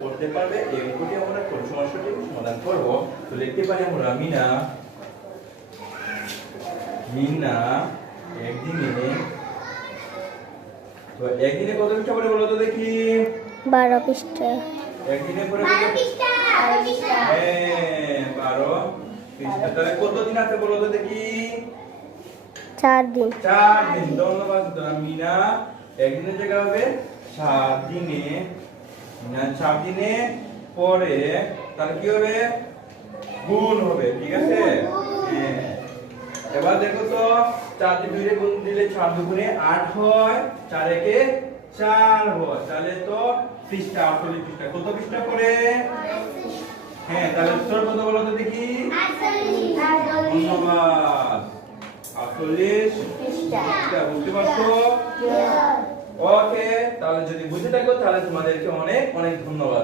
করতে পারবে এই অঙ্কটি আমরা কোন সমস্যাটি সমাধান করব। তো লিখতে পারি আমরা মিনা মিনা একদিনে, তো একদিনে কত পৃষ্ঠা পড়ে বলো তো দেখি? 12 পৃষ্ঠা। একদিনে পড়ে 12 পৃষ্ঠা। হ্যাঁ 12 পৃষ্ঠা। তাহলে কতদিন আছে বলো তো দেখি? 4 দিন। 4 দিন। ধন্যবাদ মিনা। একদিনের জায়গা হবে 7 দিনে। মিনা 7 দিনে পরে তাহলে কি হবে? গুণ হবে, ঠিক আছে? হ্যাঁ। এবার দেখো তো 4 দিয়ে 2 রে গুণ দিলে 4 দুগুণে 8 হয়, 4 একে 4 হয়। তাহলে তো পৃষ্ঠা 48 পৃষ্ঠা। কত পৃষ্ঠা পড়ে? হ্যাঁ, তাহলে উত্তর কত বলো তো দেখি? 48। ধন্যবাদ। 48 পৃষ্ঠা। বুঝতে পারছো? ওকে, তাহলে যদি বুঝে থাকো তাহলে তোমাদেরকে অনেক অনেক ধন্যবাদ।